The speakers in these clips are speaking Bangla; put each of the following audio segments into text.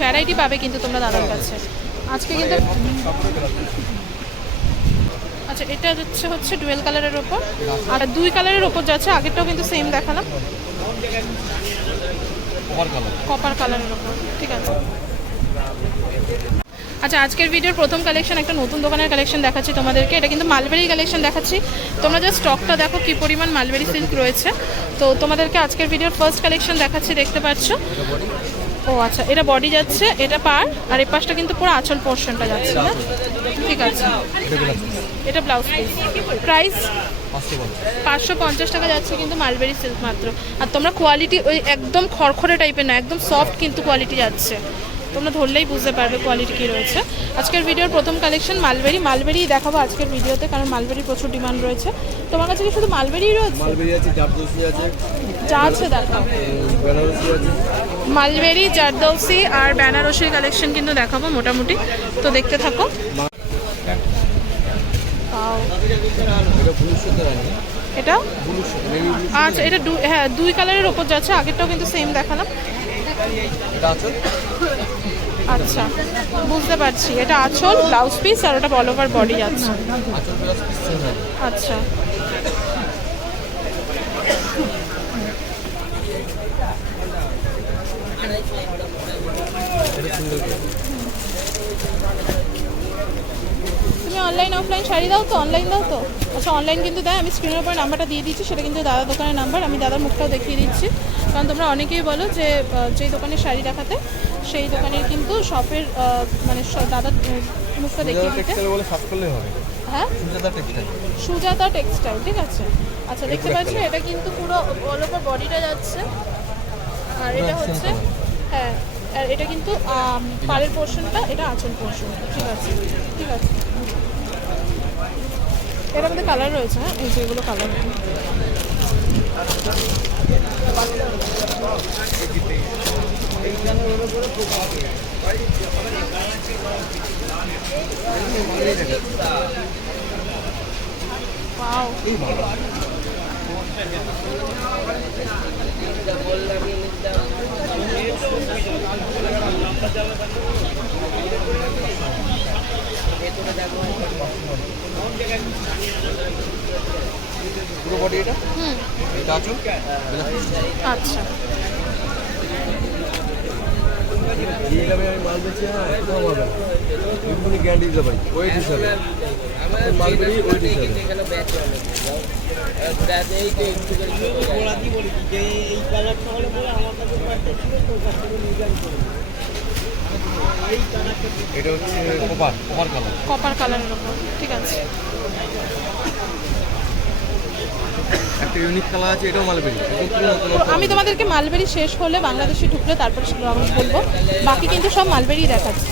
ভ্যারাইটি পাবে কিন্তু তোমরা দাদার কাছে আজকে কিন্তু। আচ্ছা, এটা হচ্ছে ডুয়েল কালারের ওপর, আর 2 কালারের ওপর যাচ্ছে। আগেরটাও কিন্তু সেম দেখালাম, কপার কালারের ওপর। ঠিক আছে। আচ্ছা, আজকের ভিডিওর প্রথম কালেকশন একটা নতুন দোকানের কালেকশন দেখাচ্ছি তোমাদেরকে। এটা কিন্তু মালবেরি কালেকশন দেখাচ্ছি। তোমরা যে স্টকটা দেখো কি পরিমাণ মালবেরি সিল্ক রয়েছে। তো তোমাদেরকে আজকের ভিডিওর ফার্স্ট কালেকশন দেখাচ্ছি, দেখতে পাচ্ছ। ও আচ্ছা, এটা বডি যাচ্ছে, এটা পার, আর এই পাশটা কিন্তু পুরো আঁচল পোর্শনটা যাচ্ছে না। ঠিক আছে, এটা ব্লাউজ পিস। প্রাইস 550 টাকা যাচ্ছে কিন্তু মালবেরি সিল্ক মাত্র। আর তোমরা কোয়ালিটি ওই একদম খড়খড়ে টাইপের না, একদম সফট কিন্তু কোয়ালিটি যাচ্ছে। তোমরা ধরলেই বুঝতে পারবে কোয়ালিটি কী রয়েছে। আজকের ভিডিওর প্রথম কালেকশন মালবেরি দেখাবো আজকের ভিডিওতে, কারণ মালবেরি প্রচুর ডিমান্ড রয়েছে। তোমার কাছে কি শুধু মালবেরিই রয়েছে? মালবেরি আছে, জারদৌসি আছে, যা আছে দেখাও। বেনারসি আছে, মালবেরি, জারদৌসি আর বেনারসির কালেকশন কিন্তু দেখাবো মোটামুটি। তো দেখতে থাকো। এটা আচ্ছা, এটা হ্যাঁ 2 কালারের ওপর যাচ্ছে। আগেরটাও কিন্তু সেম দেখালাম। আচ্ছা, বুঝতে পারছি। এটা আঁচল, ব্লাউজ পিস, আর ওটা অল ওভার বডি যাচ্ছে। আচ্ছা, তুমি অনলাইন অফলাইন শাড়ি দাও তো? অনলাইন দাও তো? আচ্ছা, অনলাইন কিন্তু দেয়। আমি স্ক্রিনের উপরে নাম্বারটা দিয়ে দিচ্ছি, সেটা কিন্তু দাদা দোকানের নাম্বার। আমি দাদার মুখটাও দেখিয়ে দিচ্ছি, কারণ তোমরা অনেকেই বলো যে যেই দোকানের শাড়ি দেখাতে, সেই দোকানের কিন্তু শপের মানে দাদার মুখটা দেখিয়ে দিতে। হ্যাঁ, সুজাতা টেক্সটাইল। ঠিক আছে। আচ্ছা, দেখতে পাচ্ছ এটা কিন্তু পুরো অল ওভার বডিটা যাচ্ছে। আর এটা হচ্ছে, হ্যাঁ, আর এটা কিন্তু পাড়ের পোর্শনটা, এটা আঁচল পোর্শন। ঠিক আছে, ঠিক আছে। এর মধ্যে কালার রয়েছে। হ্যাঁ, এই যেগুলো কালার। ওয়াও, পুরো বডি এটা। এটা আঁচল। আচ্ছা, এই দামে আমি মাল দিচ্ছি, হ্যাঁ একদম হবে না। এগুলি গ্যারান্টি দিতে পারি ওয়েট হিসাবে। মালবেরি ওয়েট হিসাবে। এটা হচ্ছে কপার কালার, কপার কালারের ওপর। ঠিক আছে। একটা ইউনিক কালার আছে, এটাও মালবেরি। আমি তোমাদেরকে মালবেরি শেষ হলে, বাংলাদেশে ঢুকলে তারপরে বলবো। বাকি কিন্তু সব মালবেরি দেখাচ্ছি।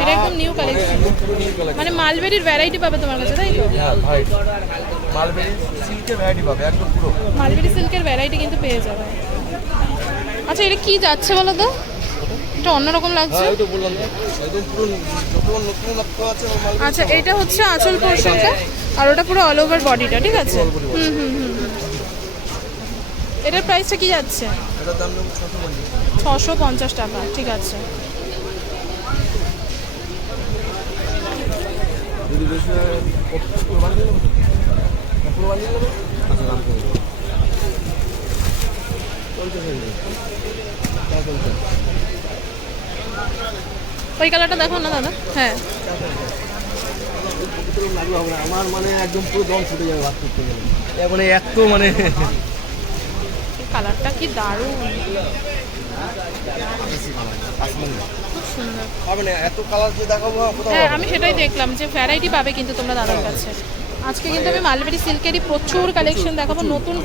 এটা একদম নিউ কালেকশন, মানে মালবেরির ভ্যারাইটি পাবে তোমার কাছে, তাই তো? হ্যাঁ ভাই, মালবেরি সিল্কের ভ্যারাইটি পাবে একদম পুরো। মালবেরি সিল্কের ভ্যারাইটি কিন্তু পেয়ে যাবে। আচ্ছা, এটা কি যাচ্ছে বলো তো? এটা অন্যরকম লাগছে। হ্যাঁ, তো বললাম তো একদম পুরো নতুন লক্ষ্য আছে মালবেরি। আচ্ছা, এটা হচ্ছে আঁচল পোর্শনটা, আর ওটা পুরো অল ওভার বডিটা। ঠিক আছে। এটার প্রাইসটা কি যাচ্ছে? এটার দাম নেব 650 টাকা। ঠিক আছে। যদি বেশি পুরো বানিয়ে নেব, পুরো বানিয়ে নেব। আচ্ছা, দাম করে দেবো 50। ওই কালারটা দেখো না দাদা। হ্যাঁ, আমার মানে একদম পুরো দম ছুটে যাবে বাদ করতে গেলে। এখন এত মানে কালারটা কি দারুণ, খুব সুন্দর। হবে না এত কালার যে দেখাবো কোথাও। হ্যাঁ, আমি সেটাই দেখলাম যে ভ্যারাইটি পাবে কিন্তু তোমরা দাদার কাছে। আজকে কিন্তু আমি মালবেরি সিল্কেরই প্রচুর কালেকশন দেখাবো। নতুন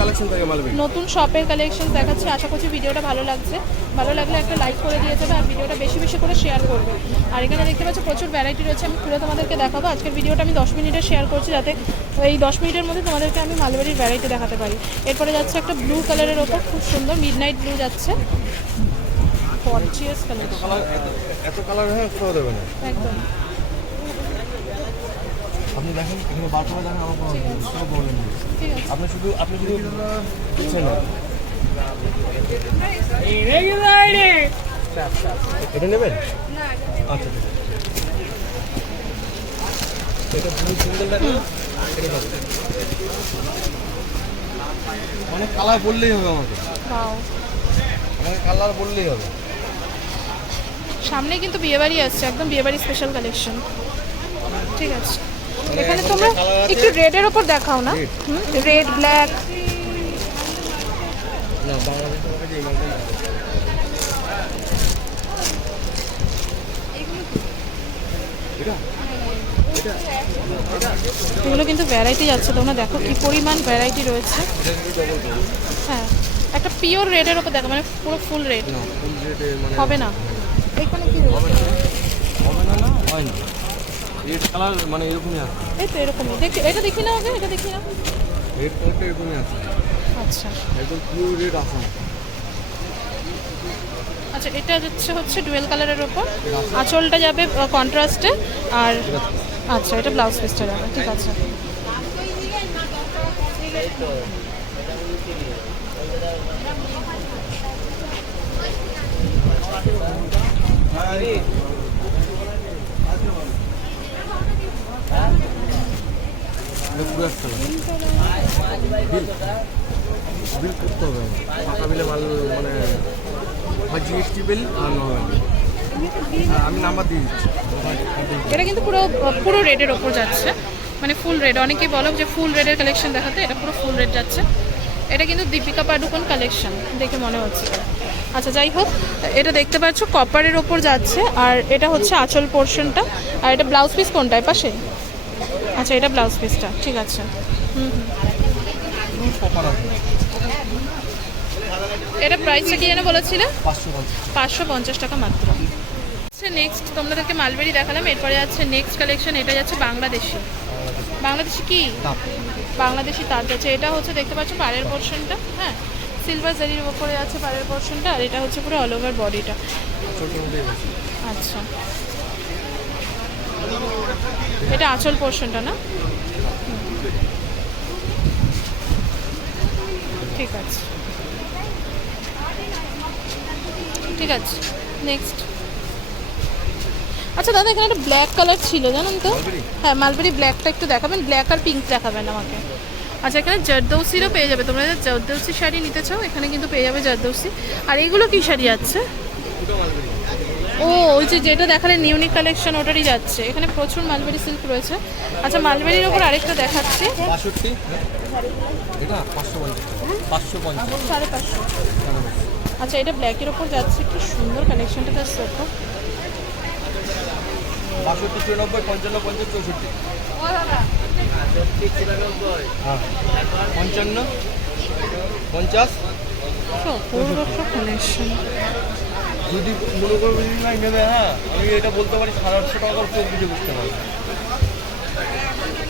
কালেকশন থাকে মালবেরি, নতুন শপের কালেকশন দেখাচ্ছি। আশা করছি ভিডিওটা ভালো লাগছে। ভালো লাগলে একটা লাইক করে দিয়ে যাবে, আর ভিডিওটা বেশি বেশি করে শেয়ার করবে। আর এখানে দেখতে পাচ্ছ প্রচুর ভ্যারাইটি রয়েছে। আমি খুলে তোমাদেরকে দেখাবো। আজকের ভিডিওটা আমি 10 মিনিটে শেয়ার করছি, যাতে এই 10 মিনিটের মধ্যে তোমাদেরকে আমি মালবেরির ভ্যারাইটি দেখাতে পারি। এরপরে যাচ্ছে একটা ব্লু কালারের ওপর, খুব সুন্দর মিডনাইট ব্লু যাচ্ছে। গর্জিয়াস কালার, এত কালার হ্যাঁ কোথাও দেবে না একদম। আপনি দেখেন এখানে বার করে দেখেন, আমার কোনো প্রবলেম নেই। ঠিক আছে। আপনি শুধু বুঝছেন না, এটা নেবেন? আচ্ছা ঠিক আছে। এটা ব্লু সিঙ্গেলটা নেবেন? এটা নেবেন। অনেক কালার বললেই হবে আমাকে। Wow. আমাকে কালার বললেই হবে। সামনে কিন্তু বিয়েবাড়ি আসছে, একদম বিয়েবাড়ি স্পেশাল কালেকশন। ঠিক আছে, এখানে তোমরা একটু রেডের ওপর দেখাও না। Red, black. না বাংলাদেশের কাছে এই মালটা আছে। এটা এগুলো কিন্তু ভ্যারাইটি যাচ্ছে, তোমরা দেখো কি পরিমাণ ভ্যারাইটি রয়েছে। এটা কিন্তু ডবল করব। হ্যাঁ, একটা পিওর রেডের ওপর দেখো, মানে পুরো ফুল রেড। না ফুল রেডে মানে হবে না। এখানে কি রয়েছে? হবে না, না হয় না। রেড কালার মানে এরকমই আছে। এই তো এরকমই দেখি, এটা দেখি না আগে, এটা দেখি না। রেড কালারটা এরকমই আছে। আচ্ছা একদম পিওর রেড আছে না। আচ্ছা, এটা হচ্ছে ডুয়েল কালারের ওপর, আঁচলটা যাবে কন্ট্রাস্টে, আর আচ্ছা এটা ব্লাউজ পিসটা যাবে। ঠিক আছে, এটা পুরো এক কালার। বিল করতে হবে আমার। টাকা বিলে মাল মানে হয় জিএসটি বিল আর নয়। আমি নাম্বার দিয়ে দিচ্ছি। এটা কিন্তু পুরো পুরো রেডের ওপর যাচ্ছে, মানে ফুল রেড। অনেকেই বলো যে ফুল রেডের কালেকশন দেখাতে, এটা পুরো ফুল রেড যাচ্ছে। এটা কিন্তু দীপিকা পাডুকোন কালেকশন দেখে মনে হচ্ছে। আচ্ছা যাই হোক, এটা দেখতে পাচ্ছ কপারের ওপর যাচ্ছে, আর এটা হচ্ছে আঁচল পোর্শনটা, আর এটা ব্লাউজ পিস কোনটায় পাশে? আচ্ছা এটা ব্লাউজ পিসটা। ঠিক আছে, কপার আছে এটা প্রাইসটা কি যেন বলেছিলে? 550। 550 টাকা মাত্র। আচ্ছা নেক্সট তোমাদেরকে মালবেরি দেখালাম, এরপরে যাচ্ছে নেক্সট কালেকশন। এটা যাচ্ছে বাংলাদেশি। বাংলাদেশি কি? বাংলাদেশি তাঁত যাচ্ছে। এটা হচ্ছে দেখতে পাচ্ছ পাড়ের পোর্শনটা, হ্যাঁ সিলভার জারির ওপরে আছে পাড়ের পোর্শনটা, আর এটা হচ্ছে পুরো অল ওভার বডিটা। আচ্ছা এটা আঁচল পোর্শনটা না? ঠিক আছে, ঠিক আছে নেক্সট। আচ্ছা দাদা, এখানে একটা ব্ল্যাক কালার ছিল জানেন তো? হ্যাঁ মালবেরি ব্ল্যাকটা একটু দেখাবেন, ব্ল্যাক আর পিঙ্ক দেখাবেন আমাকে। আচ্ছা এখানে জারদৌসিরও পেয়ে যাবে, তোমরা যদি জারদৌসি শাড়ি নিতে চাও এখানে কিন্তু পেয়ে যাবে জারদৌসি। আর এইগুলো কি শাড়ি যাচ্ছে? ও ওই যে যেটা দেখালে ইউনিক কালেকশন ওটারই যাচ্ছে। এখানে প্রচুর মালবেরি সিল্ক রয়েছে। আচ্ছা মালবেরির ওপর আরেকটা দেখাচ্ছি। 65 এটা 550 550 550। আচ্ছা এটা ব্ল্যাকের ওপর যাচ্ছে, কি সুন্দর কালেকশনটা তার দেখো। 65 94 55 50 64 হ্যাঁ 55 50 কালেকশন। যদি মনে করবো যদি নাই নেবে, হ্যাঁ আমি এটা বলতে পারি 850 টাকা করে চোখ বুঝে বুঝতে পারবো।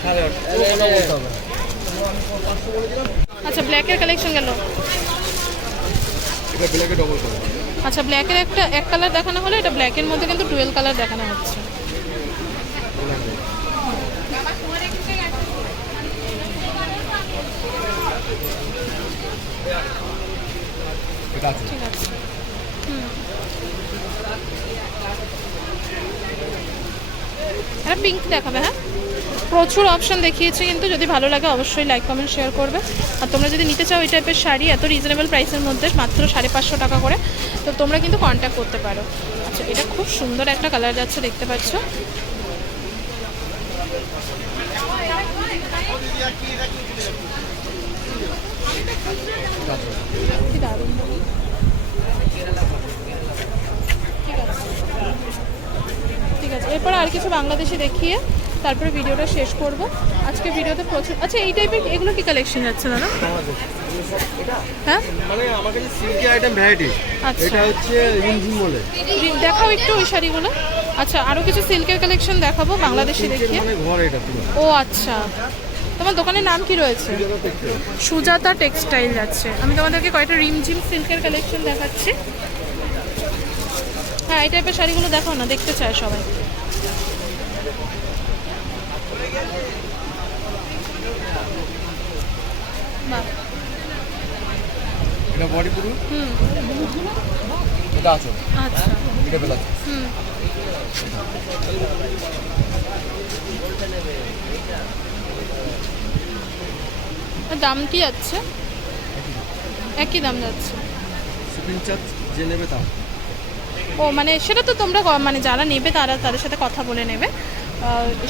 850 বলতে হবে। আচ্ছা ব্ল্যাকের কালেকশন গেল। এটা ব্ল্যাকে ডবল করে। আচ্ছা ব্ল্যাকের এক কালার দেখানো হলো, এটা ব্ল্যাকের মধ্যে কিন্তু ডুয়েল কালার দেখানো হচ্ছে। এটা আছে। ঠিক আছে, এটা পিঙ্ক দেখাবে। হ্যাঁ প্রচুর অপশন দেখিয়েছে, কিন্তু যদি ভালো লাগে অবশ্যই লাইক কমেন্ট শেয়ার করবে। আর তোমরা যদি নিতে চাও এই টাইপের শাড়ি এত রিজনেবল প্রাইসের মধ্যে, মাত্র 550 টাকা করে, তো তোমরা কিন্তু কন্ট্যাক্ট করতে পারো। আচ্ছা এটা খুব সুন্দর একটা কালার যাচ্ছে, দেখতে পাচ্ছ। কি দারুণ। ঠিক আছে, ঠিক আছে এরপর আর কিছু বাংলাদেশি দেখিয়ে তারপরে ভিডিওটা শেষ করব। আজকে ভিডিওতে প্রচুর। আচ্ছা এই টাইপের এগুলো কি কালেকশন যাচ্ছে দাদা? হ্যাঁ মানে আমার কাছে সিল্কের আইটেম ভ্যারাইটি। আচ্ছা। এটা হচ্ছে রিমঝিম বলে। দেখাও একটু ওই শাড়িগুলো। আচ্ছা আরও কিছু সিল্কের কালেকশন দেখাবো বাংলাদেশি দেখিয়ে। মানে ঘর এটা পুরো। ও আচ্ছা, তোমার দোকানের নাম কি রয়েছে? সুজাতা টেক্সটাইল যাচ্ছে। আমি তোমাদেরকে কয়েকটা রিমঝিম সিল্কের কালেকশন দেখাচ্ছি। হ্যাঁ এই টাইপের শাড়িগুলো দেখাও না, দেখতে চায় সবাই। বাহ এটা বডি পুরো, হুম। এটা আছে, আচ্ছা। এটা বেলাচ্ছে। হুম। আর দাম কি যাচ্ছে? একই দাম যাচ্ছে। শিপিং চার্জ যে নেবে তা। ও মানে সেটা তো তোমরা মানে যারা নেবে তারা তাদের সাথে কথা বলে নেবে।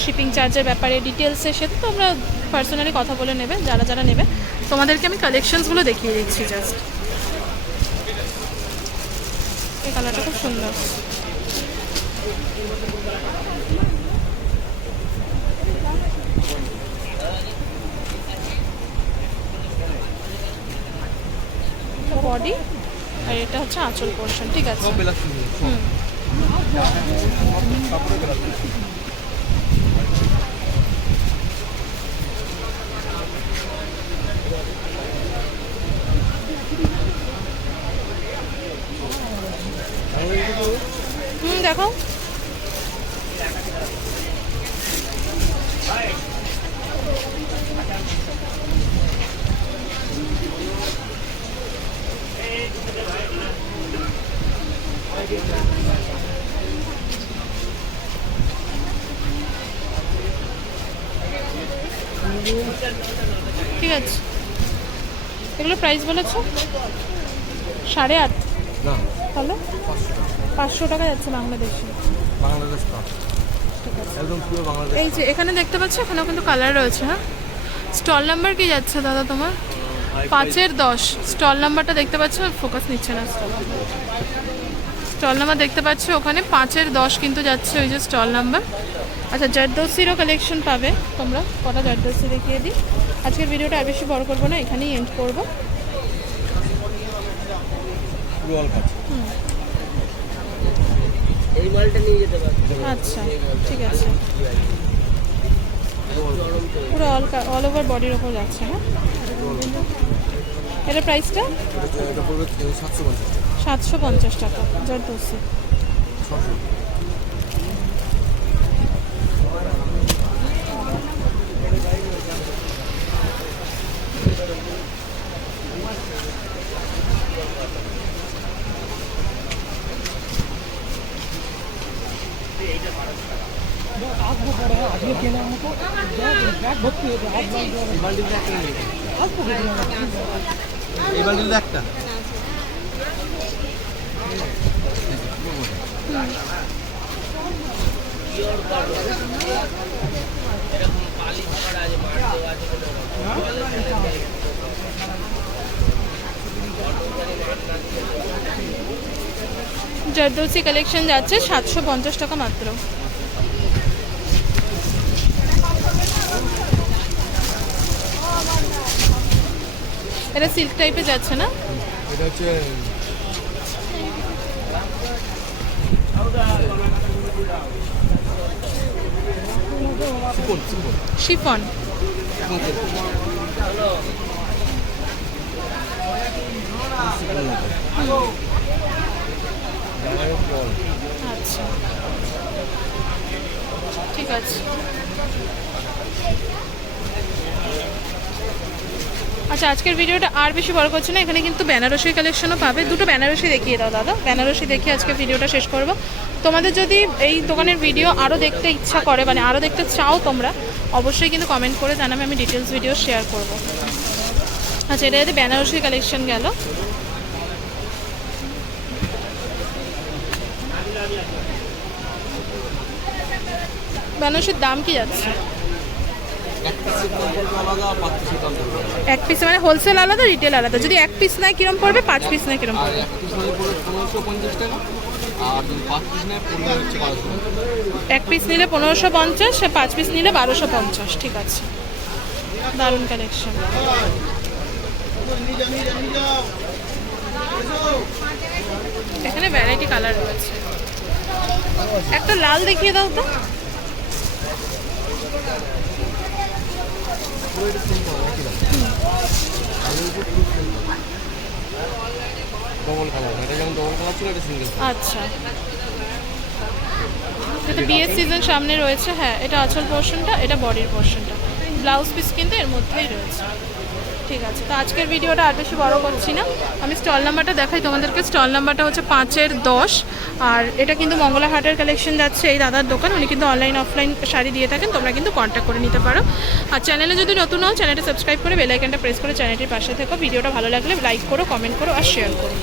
শিপিং চার্জের ব্যাপারে ডিটেলসে সে তো তোমরা পার্সোনালি কথা বলে নেবে যারা যারা নেবে। তোমাদেরকে আমি কালেকশনসগুলো দেখিয়ে দিচ্ছি জাস্ট। এই কালারটা খুব সুন্দর। বডি আর এটা হচ্ছে আঁচল পোর্শন, ঠিক আছে। সব বেলাচ্ছে, হুম। কাপড়ে বেলাচ্ছে। হুম, দেখো। ঠিক আছে, এগুলো প্রাইস বলেছো 8.5? না, তাহলে 500 টাকা যাচ্ছে বাংলাদেশি। বাংলাদেশ কাপ একদম পুরো বাংলাদেশ। এই যে এখানে দেখতে পাচ্ছ, এখানেও কিন্তু কালার রয়েছে। হ্যাঁ, স্টল নাম্বার কি যাচ্ছে দাদা তোমার? 5-10 স্টল নাম্বারটা দেখতে পাচ্ছ, ফোকাস নিচ্ছে না। স্টল নাম্বার দেখতে পাচ্ছ ওখানে 5-10 কিন্তু যাচ্ছে, ওই যে স্টল নাম্বার। আচ্ছা, জারদৌসিরও কালেকশন পাবে তোমরা। কটা জারদৌসি দেখিয়ে দিই। আজকের ভিডিওটা আর বেশি বড় করবো না, এখানেই এন্ড করবো। পুরো অল কাজ। এই মালটা নিয়ে যেতে পারবে। আচ্ছা, ঠিক আছে। পুরো অল ওভার বডির ওপর যাচ্ছে। হ্যাঁ, এটা প্রাইসটা এটা পড়বে 750 টাকা। 750 টাকা জারদৌসি। এই বান্ডিলটা একটা। এরকম পালিশ করা আছে, মার দেওয়া আছে কোনো। জারদৌসি কালেকশন যাচ্ছে 750 টাকা মাত্র। এটা সিল্ক টাইপে যাচ্ছে না? এটা হচ্ছে সিম্পল সিম্পল শিফন। আচ্ছা, ঠিক আছে। আচ্ছা, আজকের ভিডিওটা আর বেশি বড় করছে না। এখানে কিন্তু বেনারসি কালেকশনও পাবে। দুটো বেনারসি দেখিয়ে দাও দাদা। বেনারসি দেখিয়ে আজকে ভিডিওটা শেষ করব। তোমাদের যদি এই দোকানের ভিডিও আরও দেখতে ইচ্ছা করে, মানে আরও দেখতে চাও তোমরা, অবশ্যই কিন্তু কমেন্ট করে জানাবে, আমি ডিটেলস ভিডিও শেয়ার করব। আচ্ছা, এটা যদি বেনারসি কালেকশন গেল। বেনারসির দাম কি যাচ্ছে? এক পিস মানে হোলসেল আলাদা, রিটেল আলাদা। যদি এক পিস নেয় কিরম পড়বে, 5 পিস নেয় কিরম পড়বে? 1 পিস নিলে 1550, আর 5 পিস নিলে 1250। ঠিক আছে, দারুণ কালেকশন। এখানে ভ্যারাইটি কালার রয়েছে। একটা লাল দেখিয়ে দাও তো। ডবল কালার, এটা যেমন ডবল কালার ছিল, এটা সিঙ্গেল। আচ্ছা, এটা বিয়ের সিজন সামনে রয়েছে। হ্যাঁ, এটা আঁচল পোর্শনটা, এটা বডির পোর্শনটা। ব্লাউজ পিস কিন্তু এর মধ্যেই রয়েছে। ঠিক ঠিক আছে, তো আজকের ভিডিওটা আর বেশি বড় করছি না, আমি স্টল নাম্বারটা দেখাই তোমাদেরকে। স্টল নাম্বারটা হচ্ছে 5-10, আর এটা কিন্তু মঙ্গলা হাটের কালেকশন যাচ্ছে এই দাদার দোকান। উনি কিন্তু অনলাইন অফলাইন শাড়ি দিয়ে থাকেন, তোমরা কিন্তু কন্ট্যাক্ট করে নিতে পারো। আর চ্যানেলে যদি নতুন হও চ্যানেলটা সাবস্ক্রাইব করে বেল আইকনটা প্রেস করে চ্যানেলটির পাশে থেকো। ভিডিওটা ভালো লাগলে লাইক করো, কমেন্ট করো আর শেয়ার করো।